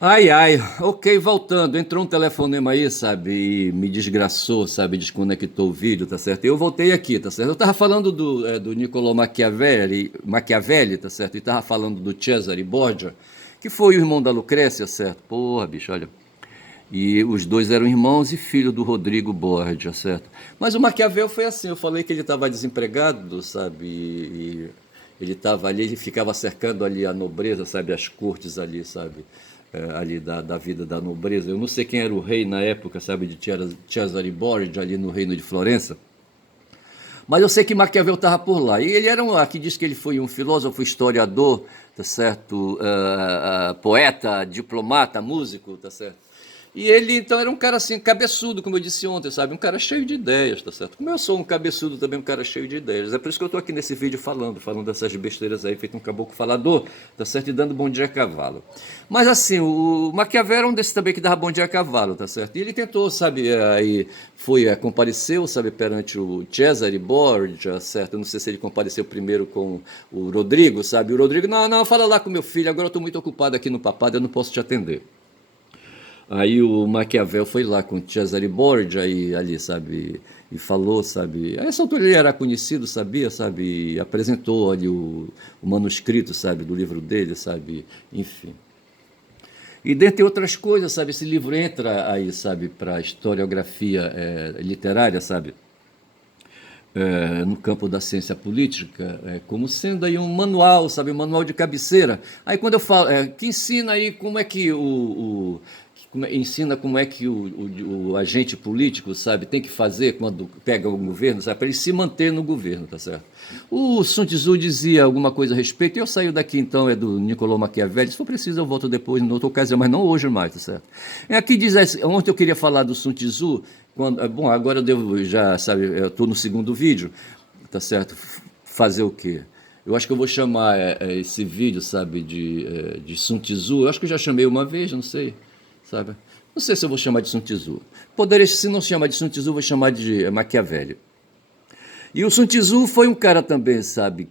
Ai, ai, ok, voltando. Entrou um telefonema aí, sabe, e me desgraçou, sabe, desconectou o vídeo, tá certo? Eu voltei aqui, tá certo? Eu tava falando do Niccolò Machiavelli, tá certo? E tava falando do Cesare Borgia, que foi o irmão da Lucrécia, certo? Porra, bicho, olha. E os dois eram irmãos e filho do Rodrigo Borgia, certo? Mas o Maquiavel foi assim, eu falei que ele estava desempregado, sabe? E ele estava ali, ele ficava cercando ali a nobreza, sabe? As cortes ali, sabe? Ali da vida da nobreza. Eu não sei quem era o rei na época, sabe? De Cesare Borgia, ali no reino de Florença. Mas eu sei que Maquiavel estava por lá. E ele era aqui diz que ele foi um filósofo, historiador, tá certo? Poeta, diplomata, músico, tá certo? E ele, então, era um cara assim, cabeçudo, como eu disse ontem, sabe? Um cara cheio de ideias, tá certo? Como eu sou um cabeçudo também, um cara cheio de ideias. É por isso que eu tô aqui nesse vídeo falando dessas besteiras aí, feito um caboclo falador, tá certo? E dando bom dia a cavalo. Mas assim, o Maquiavel era um desses também que dava bom dia a cavalo, tá certo? E ele tentou, sabe, aí compareceu, sabe, perante o Cesare Borgia, certo? Eu não sei se ele compareceu primeiro com o Rodrigo, sabe? O Rodrigo, não, não, fala lá com meu filho, agora eu tô muito ocupado aqui no papado, eu não posso te atender. Aí o Maquiavel foi lá com Cesare Borgia e ali, sabe, e falou, sabe, a essa altura ele era conhecido, sabia, sabe, e apresentou ali o manuscrito, sabe, do livro dele, sabe, enfim. E dentre outras coisas, sabe, esse livro entra aí, sabe, para a historiografia literária, sabe, no campo da ciência política, como sendo aí um manual, sabe, um manual de cabeceira. Aí quando eu falo, que ensina aí como é que ensina como é que o agente político, sabe, tem que fazer quando pega o governo, sabe, para ele se manter no governo, tá certo? O Sun Tzu dizia alguma coisa a respeito, e eu saio daqui então, é do Niccolò Machiavelli, se for preciso eu volto depois, em outra ocasião, mas não hoje mais, tá certo? Aqui diz, ontem eu queria falar do Sun Tzu, bom, agora eu devo já, sabe, eu estou no segundo vídeo, tá certo? Fazer o quê? Eu acho que eu vou chamar esse vídeo, sabe, de Sun Tzu. Eu acho que eu já chamei uma vez, não sei, sabe? Não sei se eu vou chamar de Sun Tzu. Poderia, se não chamar de Sun Tzu, vou chamar de Machiavelli. E o Sun Tzu foi um cara também, sabe,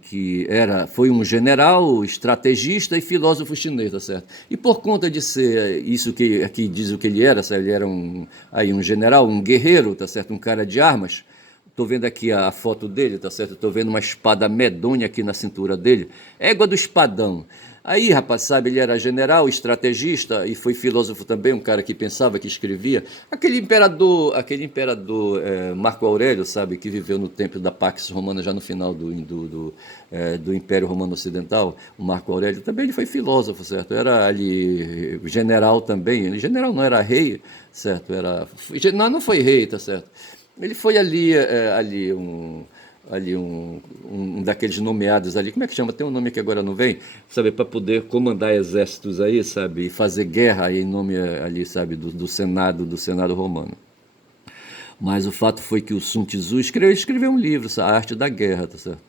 foi um general, estrategista e filósofo chinês, tá certo? E por conta de ser isso que aqui diz o que ele era, sabe? Ele era um general, um guerreiro, tá certo? Um cara de armas. Tô vendo aqui a foto dele, tá certo? Tô vendo uma espada medonha aqui na cintura dele. Égua do espadão. Aí, rapaz, sabe, ele era general, estrategista e foi filósofo também, um cara que pensava, que escrevia. Aquele imperador Marco Aurélio, sabe, que viveu no tempo da Pax Romana, já no final do Império Romano Ocidental, o Marco Aurélio, também ele foi filósofo, certo? Era ali general também, general não era rei, certo? Não foi rei, tá certo? Ele foi ali um daqueles nomeados ali, como é que chama? Tem um nome que agora não vem, sabe, para poder comandar exércitos aí, sabe, e fazer guerra aí em nome ali, sabe, do Senado romano. Mas o fato foi que o Sun Tzu escreveu um livro, A Arte da Guerra, tá certo?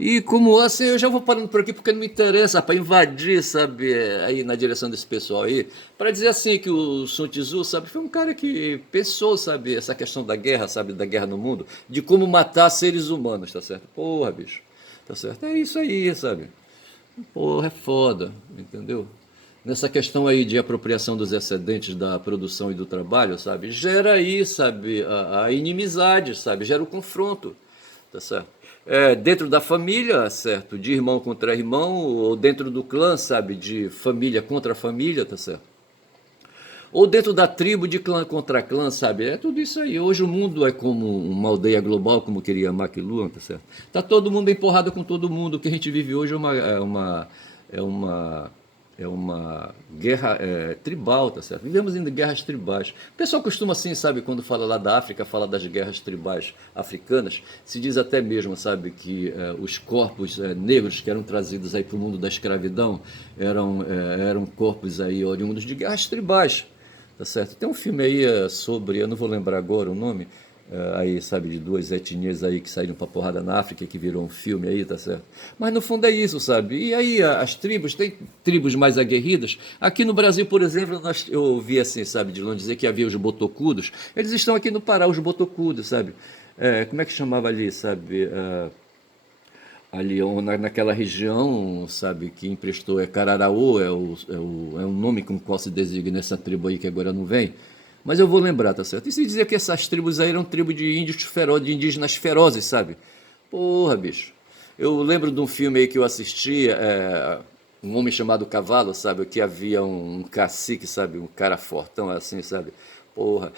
E como assim, eu já vou parando por aqui porque não me interessa, para invadir, sabe, aí na direção desse pessoal aí, para dizer assim que o Sun Tzu, sabe, foi um cara que pensou, sabe, essa questão da guerra, sabe, da guerra no mundo, de como matar seres humanos, tá certo? Porra, bicho, tá certo? É isso aí, sabe? Porra, é foda, entendeu? Nessa questão aí de apropriação dos excedentes da produção e do trabalho, sabe? Gera aí, sabe, a inimizade, sabe? Gera o confronto, tá certo? Dentro da família, certo? De irmão contra irmão, ou dentro do clã, sabe? De família contra família, tá certo? Ou dentro da tribo de clã contra clã, sabe? É tudo isso aí. Hoje o mundo é como uma aldeia global, como queria McLuhan, tá certo? Tá todo mundo empurrado com todo mundo. O que a gente vive hoje é uma guerra tribal, tá certo? Vivemos em guerras tribais. O pessoal costuma assim, sabe, quando fala lá da África, fala das guerras tribais africanas, se diz até mesmo, sabe, que os corpos negros que eram trazidos aí para o mundo da escravidão eram corpos aí oriundos de guerras tribais. Tá certo? Tem um filme aí sobre, eu não vou lembrar agora o nome, aí, sabe, de duas etnias aí que saíram pra porrada na África, que virou um filme aí, tá certo? Mas no fundo é isso, sabe? E aí as tribos, tem tribos mais aguerridas. Aqui no Brasil, por exemplo, eu ouvi assim, sabe, de longe dizer que havia os botocudos. Eles estão aqui no Pará, os botocudos, sabe? Como é que chamava ali, sabe? ali naquela região, sabe, que emprestou é Cararaú, é o nome com o qual se designa essa tribo aí que agora não vem. Mas eu vou lembrar, tá certo? E se dizer que essas tribos aí eram tribos de índios ferozes, de indígenas ferozes, sabe? Porra, bicho. Eu lembro de um filme aí que eu assisti, Um Homem Chamado Cavalo, sabe? Que havia um cacique, sabe? Um cara fortão assim, sabe? Porra,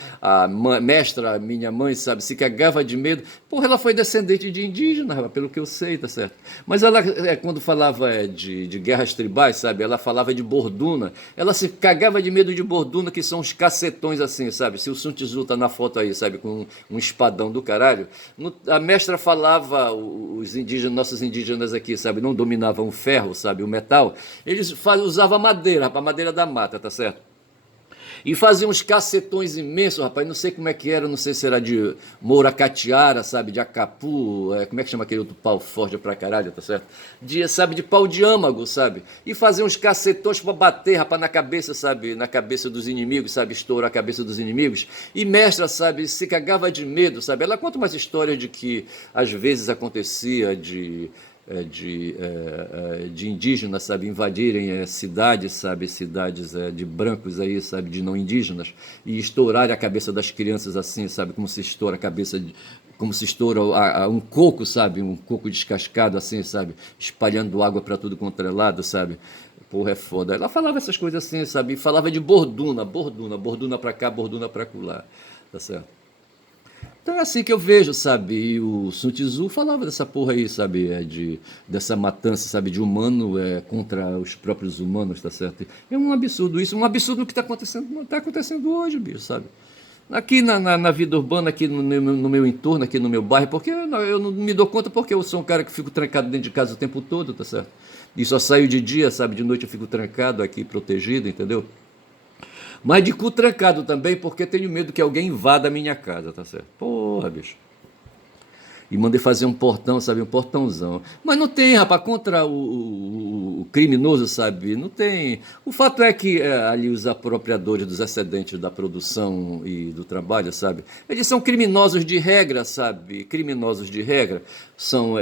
mestra, minha mãe, sabe, se cagava de medo. Porra, ela foi descendente de indígena, rapaz, pelo que eu sei, tá certo? Mas ela, quando falava de guerras tribais, sabe, ela falava de borduna. Ela se cagava de medo de borduna, que são os cacetões assim, sabe? Se o Sun Tzu tá na foto aí, sabe, com um espadão do caralho. A mestra falava, os indígenas, nossos indígenas aqui, sabe, não dominavam o ferro, sabe, o metal. Eles usavam madeira, rapaz, madeira da mata, tá certo? E fazia uns cacetões imensos, rapaz. Não sei como é que era, não sei se era de mouracatiara, sabe? De acapu, como é que chama aquele outro pau forte pra caralho, tá certo? Sabe, de pau de âmago, sabe? E fazia uns cacetões pra bater, rapaz, na cabeça, sabe? Na cabeça dos inimigos, sabe? Estourar a cabeça dos inimigos. E mestra, sabe? Se cagava de medo, sabe? Ela conta umas histórias de que às vezes acontecia de indígenas, sabe, invadirem cidades, sabe, cidades de brancos aí, sabe, de não indígenas, e estourarem a cabeça das crianças assim, sabe, como se estoura a cabeça como se estoura um coco, sabe, um coco descascado assim, sabe, espalhando água para tudo quanto é lado, sabe. Porra, é foda. Ela falava essas coisas assim, sabe, falava de borduna, borduna, borduna pra cá, borduna pra lá, tá certo? Então é assim que eu vejo, sabe? E o Sun Tzu falava dessa porra aí, sabe? Dessa matança, sabe? De humano contra os próprios humanos, tá certo? É um absurdo isso, um absurdo o que tá acontecendo hoje, bicho, sabe? Aqui na vida urbana, aqui no meu entorno, aqui no meu bairro, porque eu não me dou conta porque eu sou um cara que fico trancado dentro de casa o tempo todo, tá certo? E só saio de dia, sabe? De noite eu fico trancado aqui, protegido, entendeu? Mas de cu trancado também, porque tenho medo que alguém invada a minha casa, tá certo? Porra, bicho. E mandei fazer um portão, sabe? Um portãozão. Mas não tem, rapaz, contra o criminoso, sabe? Não tem. O fato é que ali os apropriadores dos excedentes da produção e do trabalho, sabe? Eles são criminosos de regra, sabe? Criminosos de regra. São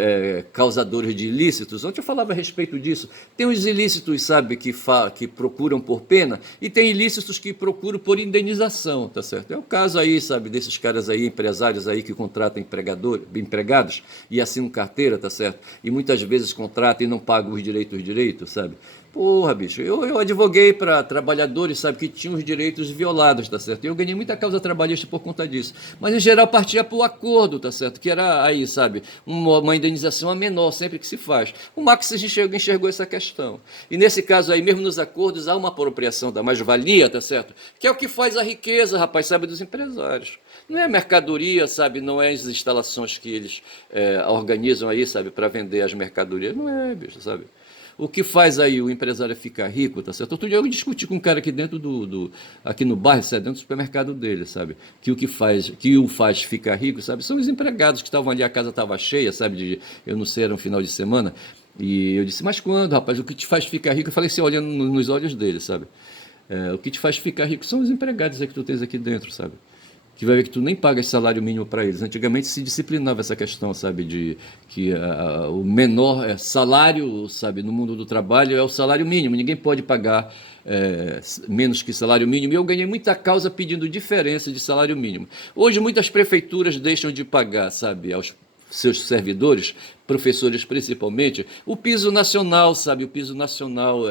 causadores de ilícitos. Ontem eu falava a respeito disso. Tem os ilícitos, sabe, que procuram por pena, e tem ilícitos que procuram por indenização, tá certo? É o caso aí, sabe, desses caras aí, empresários aí que contratam empregados e assinam carteira, tá certo? E muitas vezes contratam e não pagam os direitos, sabe? Porra, bicho, eu advoguei para trabalhadores, sabe, que tinham os direitos violados, tá certo? E eu ganhei muita causa trabalhista por conta disso. Mas, em geral, partia para o acordo, tá certo? Que era aí, sabe, uma indenização a menor sempre que se faz. O Marx enxergou essa questão. E, nesse caso aí, mesmo nos acordos, há uma apropriação da mais-valia, tá certo? Que é o que faz a riqueza, rapaz, sabe, dos empresários. Não é a mercadoria, sabe, não é as instalações que eles organizam aí, sabe, para vender as mercadorias. Não é, bicho, sabe? O que faz aí o empresário ficar rico, tá certo? Outro dia eu discuti com um cara aqui dentro aqui no bairro, sabe, dentro do supermercado dele, sabe? Que o faz ficar rico, sabe? São os empregados que estavam ali, a casa estava cheia, sabe? Eu não sei, era um final de semana. E eu disse, mas quando, rapaz? O que te faz ficar rico? Eu falei assim, olhando nos olhos dele, sabe? O que te faz ficar rico são os empregados aí que tu tens aqui dentro, sabe? Que vai ver que tu nem pagas salário mínimo para eles. Antigamente se disciplinava essa questão, sabe, de que o menor salário, sabe, no mundo do trabalho é o salário mínimo. Ninguém pode pagar menos que salário mínimo. E eu ganhei muita causa pedindo diferença de salário mínimo. Hoje muitas prefeituras deixam de pagar, sabe, aos seus servidores, professores principalmente, o piso nacional, sabe, o piso nacional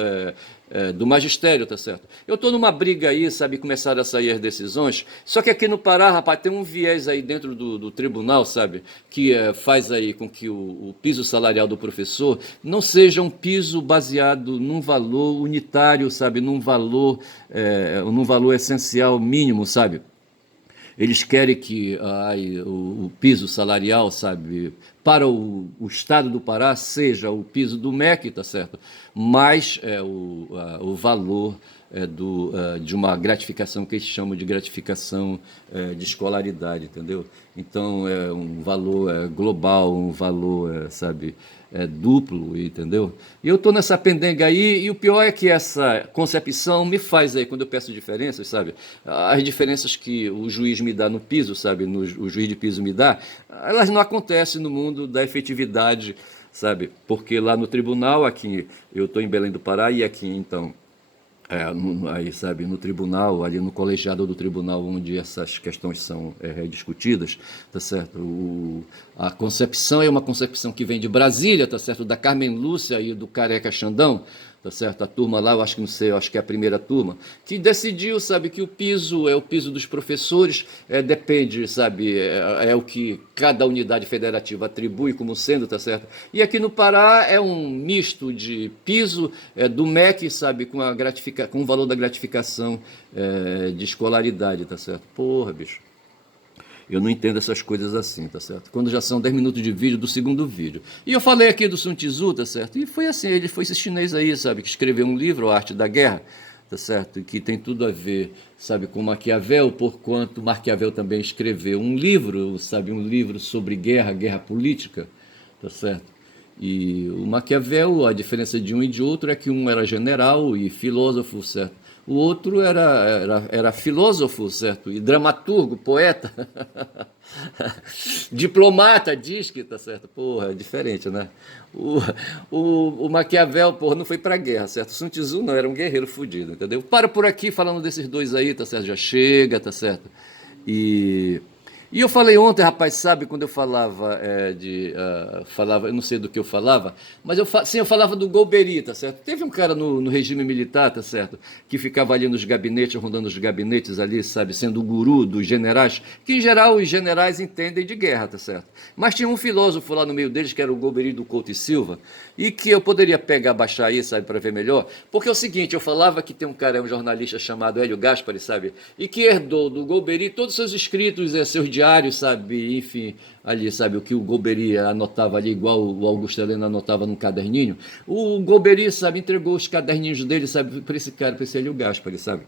do magistério, tá certo? Eu estou numa briga aí, sabe, começaram a sair as decisões, só que aqui no Pará, rapaz, tem um viés aí dentro do tribunal, sabe, que faz aí com que o piso salarial do professor não seja um piso baseado num valor unitário, sabe, num valor essencial mínimo, sabe? Eles querem que o piso salarial, sabe, para o estado do Pará seja o piso do MEC, tá certo? Mais o valor de uma gratificação que eles chamam de gratificação de escolaridade, entendeu? Então é um valor global, um valor, sabe, duplo, entendeu? E eu estou nessa pendenga aí, e o pior é que essa concepção me faz aí, quando eu peço diferenças, sabe? As diferenças que o juiz me dá no piso, sabe? O juiz de piso me dá, elas não acontecem no mundo da efetividade, sabe? Porque lá no tribunal, aqui, eu estou em Belém do Pará e aqui, então, aí, sabe, no tribunal, ali no colegiado do tribunal, onde essas questões são discutidas, tá certo? A concepção é uma concepção que vem de Brasília, tá certo? Da Carmen Lúcia e do Careca Xandão, tá certo? A turma lá, eu acho que não sei, eu acho que é a primeira turma, que decidiu, sabe, que o piso é o piso dos professores, depende, sabe, é o que cada unidade federativa atribui como sendo, tá certo? E aqui no Pará é um misto de piso do MEC, sabe, com o valor da gratificação de escolaridade, tá certo? Porra, bicho. Eu não entendo essas coisas assim, tá certo? Quando já são 10 minutos de vídeo do segundo vídeo. E eu falei aqui do Sun Tzu, tá certo? E foi assim, ele foi esse chinês aí, sabe, que escreveu um livro, A Arte da Guerra, tá certo? Que tem tudo a ver, sabe, com Maquiavel, porquanto Maquiavel também escreveu um livro, sabe, um livro sobre guerra, guerra política, tá certo? E o Maquiavel, a diferença de um e de outro é que um era general e filósofo, certo? O outro era filósofo, certo? E dramaturgo, poeta, diplomata, diz que, tá certo? Porra, é diferente, né? O, o Maquiavel, porra, não foi pra guerra, certo? O Sun Tzu não, era um guerreiro fudido, entendeu? Paro por aqui falando desses dois aí, tá certo? Já chega, tá certo? E e eu falei ontem, rapaz, sabe, quando eu falava falava, eu não sei do que eu falava, mas sim, eu falava do Golbery, tá certo? Teve um cara no regime militar, tá certo? Que ficava ali nos gabinetes, rondando os gabinetes ali, sabe, sendo o guru dos generais, que em geral os generais entendem de guerra, tá certo? Mas tinha um filósofo lá no meio deles, que era o Golbery do Couto e Silva, e que eu poderia pegar, baixar aí, sabe, para ver melhor, porque é o seguinte, eu falava que tem um cara, um jornalista chamado Hélio Gaspari, sabe, e que herdou do Golbery todos os seus escritos, seus diários, sabe, enfim, ali, sabe, o que o Golbery anotava ali, igual o Augusto Helena anotava num caderninho, o Golbery, sabe, entregou os caderninhos dele, sabe, para esse cara, para esse Hélio Gaspari, sabe.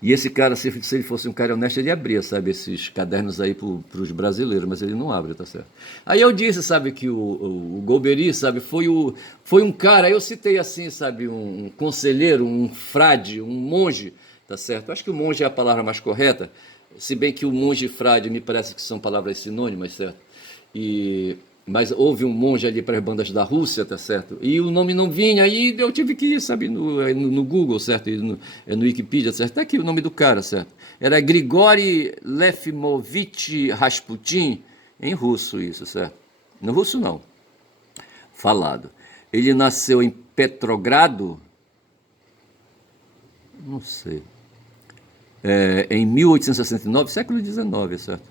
E esse cara, se ele fosse um cara honesto, ele abria, sabe, esses cadernos aí para os brasileiros, mas ele não abre, tá certo? Aí eu disse, sabe, que o Golbery, sabe, foi um cara, eu citei assim, sabe, um conselheiro, um frade, um monge, tá certo? Acho que o monge é a palavra mais correta, se bem que o monge e frade me parece que são palavras sinônimas, certo? Mas houve um monge ali para as bandas da Rússia, tá certo? E o nome não vinha, aí eu tive que ir, sabe, no Google, certo? E no Wikipedia, certo? Tá aqui o nome do cara, certo? Era Grigori Lefimovich Rasputin, em russo isso, certo? No russo não, falado. Ele nasceu em Petrogrado, não sei, em 1869, século XIX, certo?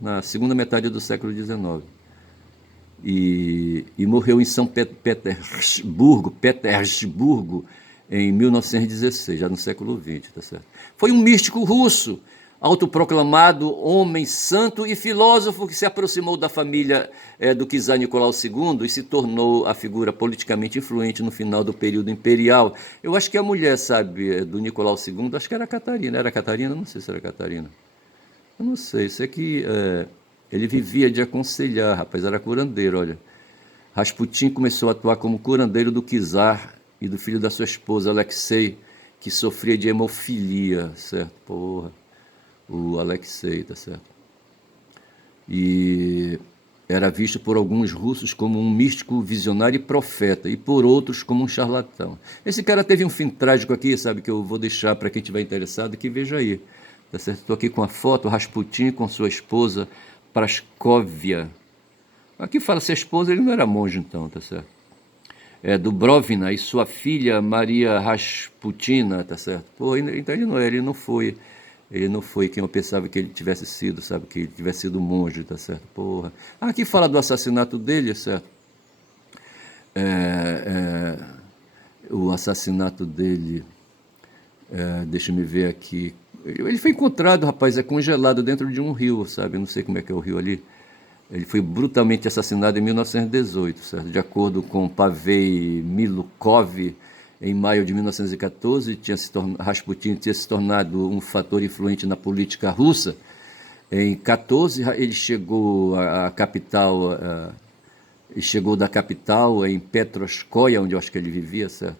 Na segunda metade do século XIX. E morreu em São Petersburgo, em 1916, já no século XX, tá certo? Foi um místico russo, autoproclamado homem santo e filósofo que se aproximou da família do czar Nicolau II e se tornou a figura politicamente influente no final do período imperial. Eu acho que a mulher, sabe, do Nicolau II, acho que era Catarina. Era Catarina? Não sei se era Catarina. Eu não sei, isso é que ele vivia de aconselhar, rapaz, era curandeiro, olha. Rasputin começou a atuar como curandeiro do czar e do filho da sua esposa, Alexei, que sofria de hemofilia, certo? Porra, o Alexei, tá certo? E era visto por alguns russos como um místico visionário e profeta, e por outros como um charlatão. Esse cara teve um fim trágico aqui, sabe, que eu vou deixar para quem estiver interessado, que veja aí. Tá certo? Estou aqui com a foto, Rasputin com sua esposa, Praskovia. Aqui fala se a esposa, ele não era monge então, tá certo? Dubrovina e sua filha Maria Rasputina, tá certo? Pô, então ele não foi quem eu pensava que ele tivesse sido, sabe? Que ele tivesse sido monge, tá certo? Porra. Aqui fala do assassinato dele, certo? O assassinato dele, deixa me ver aqui. Ele foi encontrado, rapaz, congelado dentro de um rio, sabe? Não sei como é que é o rio ali. Ele foi brutalmente assassinado em 1918, certo? De acordo com Pavei Milukov, em maio de 1914, Rasputin tinha se tornado um fator influente na política russa. Em 14, ele chegou à capital, chegou da capital em Petroskoye, onde eu acho que ele vivia, certo?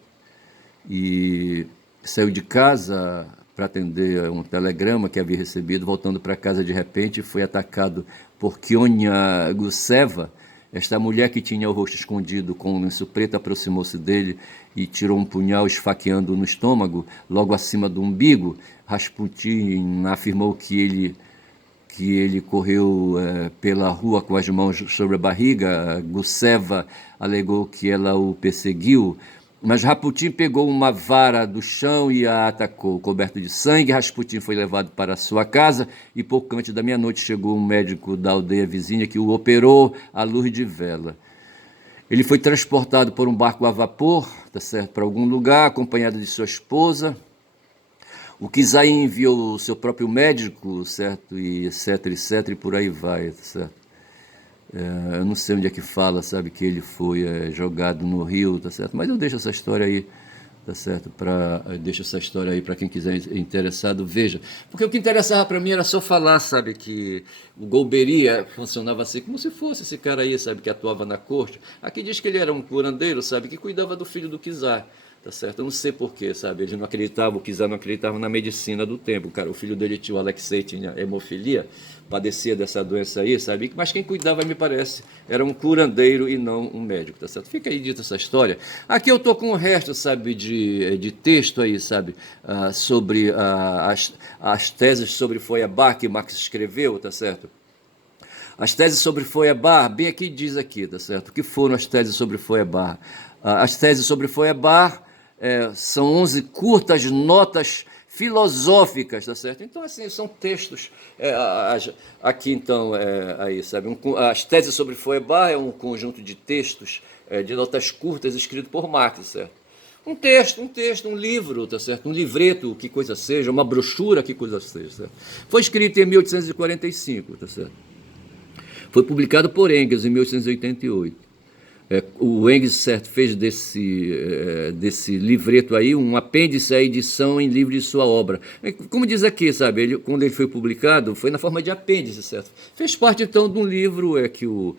E saiu de casa para atender um telegrama que havia recebido, voltando para casa de repente, foi atacado por Kionia Guseva, Esta mulher que tinha o rosto escondido com um lenço preto aproximou-se dele e tirou um punhal esfaqueando-o no estômago, logo acima do umbigo. Rasputin afirmou que ele correu pela rua com as mãos sobre a barriga. Gusseva alegou que ela o perseguiu, mas Rasputin pegou uma vara do chão e a atacou. Coberto de sangue, Rasputin foi levado para sua casa e pouco antes da meia-noite chegou um médico da aldeia vizinha que o operou à luz de vela. Ele foi transportado por um barco a vapor, tá certo, para algum lugar, acompanhado de sua esposa. O czar enviou o seu próprio médico, certo, e etc, e por aí vai, tá certo. Eu não sei onde é que fala, sabe, que ele foi jogado no rio, tá certo? Mas eu deixo essa história aí, tá certo? Deixo essa história aí para quem quiser interessado, veja. Porque o que interessava para mim era só falar, sabe, que o Golbery funcionava assim, como se fosse esse cara aí, sabe, que atuava na corte. Aqui diz que ele era um curandeiro, sabe, que cuidava do filho do czar. Tá certo? Eu não sei porquê, sabe? Ele não acreditava, o czar não acreditava na medicina do tempo. Cara, o filho dele, tio Alexei, tinha hemofilia, padecia dessa doença aí, sabe? Mas quem cuidava, me parece, era um curandeiro e não um médico, tá certo? Fica aí dita essa história. Aqui eu tô com o resto, sabe, de texto aí, sabe? Sobre as teses sobre Feuerbach que Marx escreveu, tá certo? As teses sobre Feuerbach, bem aqui diz aqui, tá certo? O que foram as teses sobre Feuerbach? As teses sobre Feuerbach são 11 curtas notas filosóficas, tá certo? Então, assim, são textos, aqui então, aí, sabe, as teses sobre Feuerbach é um conjunto de textos, de notas curtas, escrito por Marx, certo? Um texto, um livro, tá certo? Um livreto, que coisa seja, uma brochura, que coisa seja, certo? Foi escrito em 1845, tá certo? Foi publicado por Engels em 1888. O Engels, certo, fez desse livreto aí um apêndice à edição em livro de sua obra. Como diz aqui, sabe, quando ele foi publicado, foi na forma de apêndice, certo? Fez parte, então, de um livro que o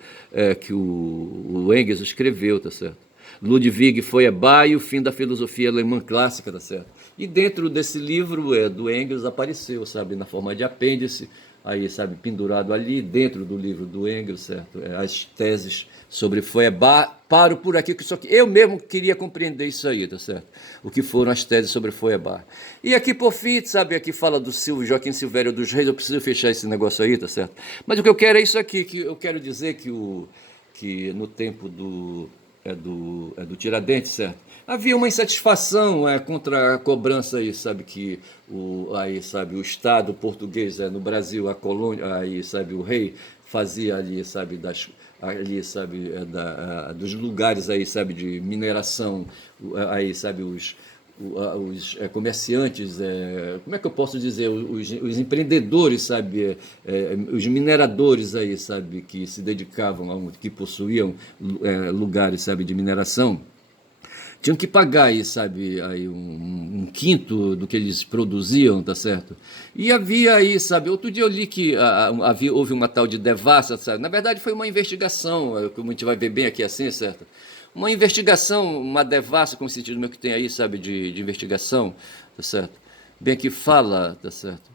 Engels escreveu, tá certo? Ludwig Feuerbach e o fim da filosofia alemã clássica, tá certo? E dentro desse livro do Engels apareceu, sabe, na forma de apêndice, aí, sabe, pendurado ali dentro do livro do Engels, certo? As teses sobre Feuerbach. Paro por aqui, que só que eu mesmo queria compreender isso aí, tá certo? O que foram as teses sobre Feuerbach. E aqui, por fim, sabe, aqui fala do Joaquim Silvério dos Reis, eu preciso fechar esse negócio aí, tá certo? Mas o que eu quero é isso aqui, que eu quero dizer que no tempo do Tiradentes, certo? Havia uma insatisfação contra a cobrança aí, sabe, o Estado português no Brasil, a colônia, aí, sabe, o rei fazia ali, sabe, dos lugares aí, sabe, de mineração, aí, sabe, os comerciantes, como é que eu posso dizer, os empreendedores, sabe, os mineradores aí, sabe, que se dedicavam, que possuíam lugares, sabe, de mineração, tinham que pagar aí, sabe, aí um quinto do que eles produziam, tá certo? E havia aí, sabe, outro dia eu li que houve uma tal de devassa, sabe? Na verdade foi uma investigação, como a gente vai ver bem aqui assim, certo? Uma investigação, uma devassa, como sentido meu que tem aí, sabe, de investigação, tá certo? Bem aqui fala, tá certo,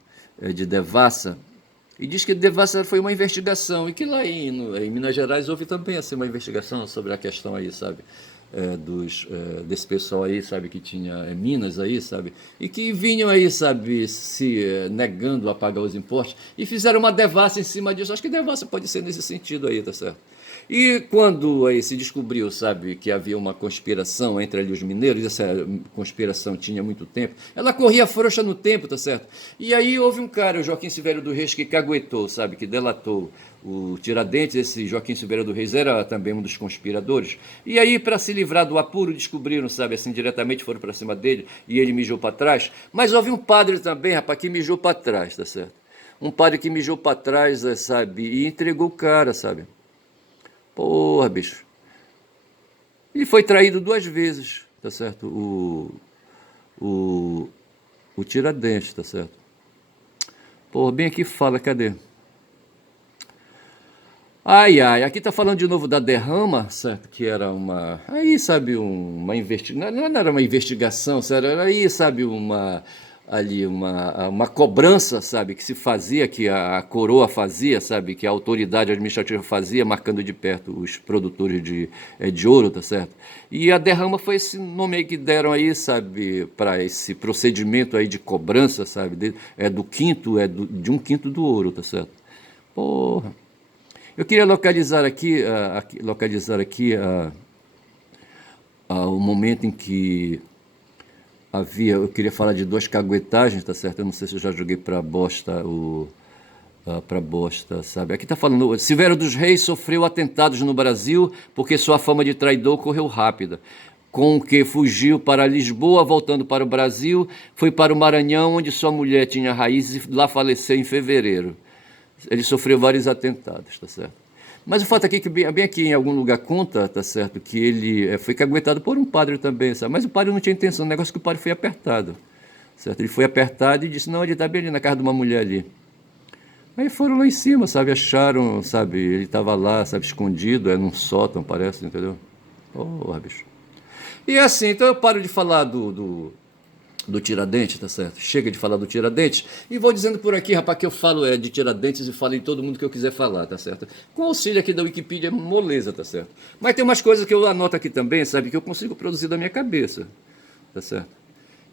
de devassa, e diz que devassa foi uma investigação, e que lá em Minas Gerais houve também assim, uma investigação sobre a questão aí, sabe, desse pessoal aí, sabe, que tinha minas aí, sabe, e que vinham aí, sabe, se negando a pagar os impostos, e fizeram uma devassa em cima disso. Acho que devassa pode ser nesse sentido aí, tá certo? E quando aí se descobriu, sabe, que havia uma conspiração entre ali os mineiros, essa conspiração tinha muito tempo, ela corria frouxa no tempo, tá certo? E aí houve um cara, o Joaquim Silvério do Reis, que caguetou, sabe, que delatou o Tiradentes. Esse Joaquim Silveira do Reis era também um dos conspiradores. E aí, para se livrar do apuro, descobriram, sabe, assim, diretamente foram para cima dele e ele mijou para trás. Mas houve um padre também, rapaz, que mijou para trás, tá certo? Um padre que mijou para trás, sabe, e entregou o cara, sabe? Porra, bicho. Ele foi traído 2 vezes, tá certo? O Tiradentes, tá certo? Porra, bem aqui fala, cadê? Ai, ai, aqui tá falando de novo da derrama, certo? Que era uma. Aí, sabe, uma investigação. Não era uma investigação, certo? Era aí, sabe, ali uma cobrança, sabe, que se fazia, que a coroa fazia, sabe, que a autoridade administrativa fazia, marcando de perto os produtores de ouro, tá certo? E a derrama foi esse nome aí que deram aí, sabe, para esse procedimento aí de cobrança, sabe, do quinto, de um quinto do ouro, tá certo? Porra. Eu queria localizar aqui o momento em que eu queria falar de duas caguetagens, tá certo? Eu não sei se eu já joguei para bosta para bosta, sabe? Aqui tá falando, Silvério dos Reis sofreu atentados no Brasil porque sua fama de traidor correu rápida. Com o que fugiu para Lisboa, voltando para o Brasil, foi para o Maranhão, onde sua mulher tinha raízes e lá faleceu em fevereiro. Ele sofreu vários atentados, tá certo? Mas o fato aqui é que bem aqui em algum lugar conta, tá certo, que ele foi caguetado por um padre também, sabe? Mas o padre não tinha intenção, o negócio é que o padre foi apertado, certo? Ele foi apertado e disse, não, ele está bem ali na casa de uma mulher ali. Aí foram lá em cima, sabe, acharam, sabe, ele estava lá, sabe, escondido, num sótão, parece, entendeu? Porra, bicho. E assim, então eu paro de falar do Tiradentes, tá certo? Chega de falar do Tiradentes e vou dizendo por aqui, rapaz, que eu falo de Tiradentes e falo em todo mundo que eu quiser falar, tá certo? Com auxílio aqui da Wikipedia, moleza, tá certo? Mas tem umas coisas que eu anoto aqui também, sabe, que eu consigo produzir da minha cabeça, tá certo?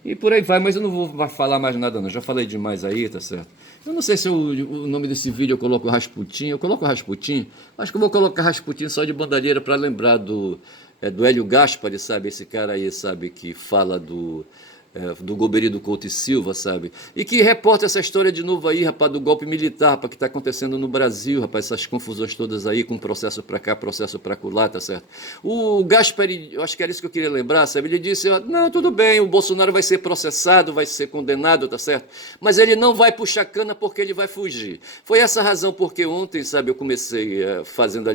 E por aí vai, mas eu não vou falar mais nada não, já falei demais aí, tá certo? Eu não sei se o nome desse vídeo eu coloco Rasputin, eu coloco Rasputin, acho que eu vou colocar Rasputin só de bandalheira para lembrar do Hélio Gaspari, sabe, esse cara aí, sabe, que fala do Goberido Couto e Silva, sabe? E que reporta essa história de novo aí, rapaz, do golpe militar, rapaz, que está acontecendo no Brasil, rapaz, essas confusões todas aí, com processo para cá, processo para lá, tá certo? O Gaspari, eu acho que era isso que eu queria lembrar, sabe? Ele disse, não, tudo bem, o Bolsonaro vai ser processado, vai ser condenado, tá certo? Mas ele não vai puxar cana porque ele vai fugir. Foi essa a razão porque ontem, sabe, eu comecei fazendo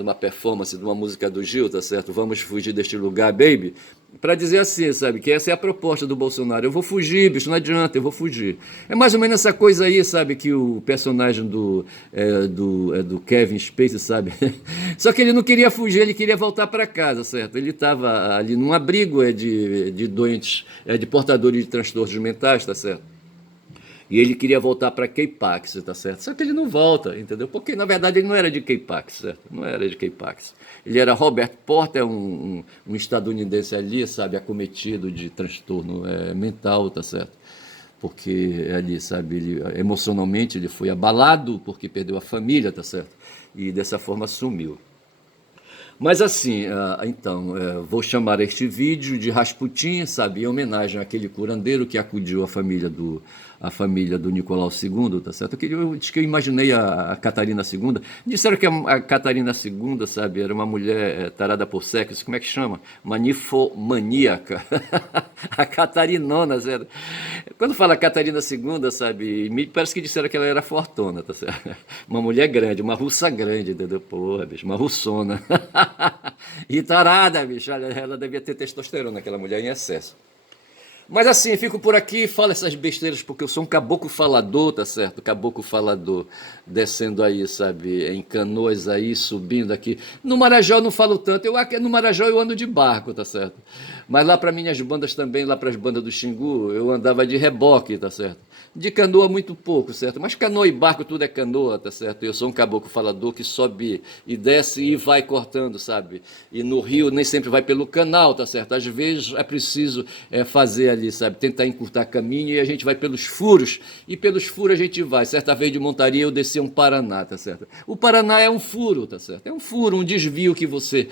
uma performance de uma música do Gil, tá certo? Vamos fugir deste lugar, baby. Para dizer assim, sabe, que essa é a proposta do Bolsonaro. Eu vou fugir, bicho, não adianta, eu vou fugir. É mais ou menos essa coisa aí, sabe, que o personagem do Kevin Spacey, sabe? Só que ele não queria fugir, ele queria voltar para casa, certo? Ele estava ali num abrigo de doentes, de portadores de transtornos mentais, tá certo? E ele queria voltar para K-Pax, tá certo? Só que ele não volta, entendeu? Porque, na verdade, ele não era de K-Pax, certo? Não era de K-Pax. Ele era Robert Porter, um estadunidense ali, sabe, acometido de transtorno mental, tá certo? Porque ali, sabe, emocionalmente ele foi abalado porque perdeu a família, tá certo? E dessa forma sumiu. Mas assim, então, vou chamar este vídeo de Rasputin, sabe, em homenagem àquele curandeiro que acudiu a família do Nicolau II, tá certo? Eu disse que eu imaginei a Catarina II. Disseram que a Catarina II, sabe, era uma mulher tarada por sexo, como é que chama? Manifomaníaca. A Catarinona, certo? Quando fala Catarina II, sabe, me parece que disseram que ela era fortuna, tá certo? Uma mulher grande, uma russa grande, entendeu? Porra, bicho, uma russona. E tarada, bicho, ela devia ter testosterona, aquela mulher em excesso. Mas assim, fico por aqui, falo essas besteiras porque eu sou um caboclo falador, tá certo? Caboclo falador, descendo aí, sabe, em Canoas aí, subindo aqui. No Marajó eu não falo tanto, no Marajó eu ando de barco, tá certo? Mas lá para minhas bandas também, lá para as bandas do Xingu, eu andava de reboque, tá certo? De canoa muito pouco, certo? Mas canoa e barco tudo é canoa, tá certo? Eu sou um caboclo falador que sobe e desce e vai cortando, sabe? E no rio nem sempre vai pelo canal, tá certo? Às vezes é preciso fazer ali, sabe? Tentar encurtar caminho e a gente vai pelos furos. E pelos furos a gente vai. Certa vez de montaria eu desci um Paraná, tá certo? O Paraná é um furo, tá certo? É um furo, um desvio que você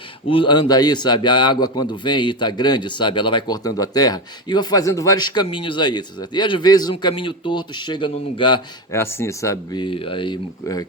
anda aí, sabe? A água quando vem e tá grande, sabe? Ela vai cortando a terra e vai fazendo vários caminhos aí, tá certo? E às vezes um caminho torto chega num lugar, assim, sabe? Aí,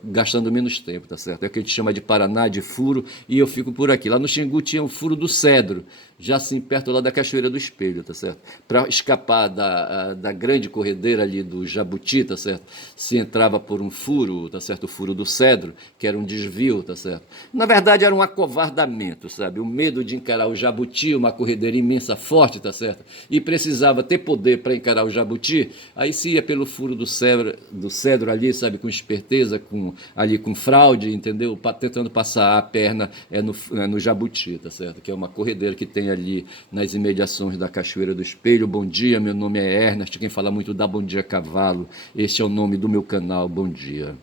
gastando menos tempo, tá certo? É o que a gente chama de Paraná, de furo, e eu fico por aqui. Lá no Xingu tinha um furo do Cedro, já assim, perto lá da Cachoeira do Espelho, tá certo? Para escapar da grande corredeira ali do Jabuti, tá certo? Se entrava por um furo, tá certo? O furo do Cedro, que era um desvio, tá certo? Na verdade era um acovardamento, sabe? O medo de encarar o Jabuti, uma corredeira imensa, forte, tá certo? E precisava ter poder para encarar o Jabuti, aí se ia pelo furo do Cedro ali, sabe? Com esperteza, ali com fraude, entendeu? Tentando passar a perna no Jabuti, tá certo? Que é uma corredeira que tem ali nas imediações da Cachoeira do Espelho. Bom dia, meu nome é Ernest, quem fala muito dá Bom Dia Cavalo. Este é o nome do meu canal, bom dia.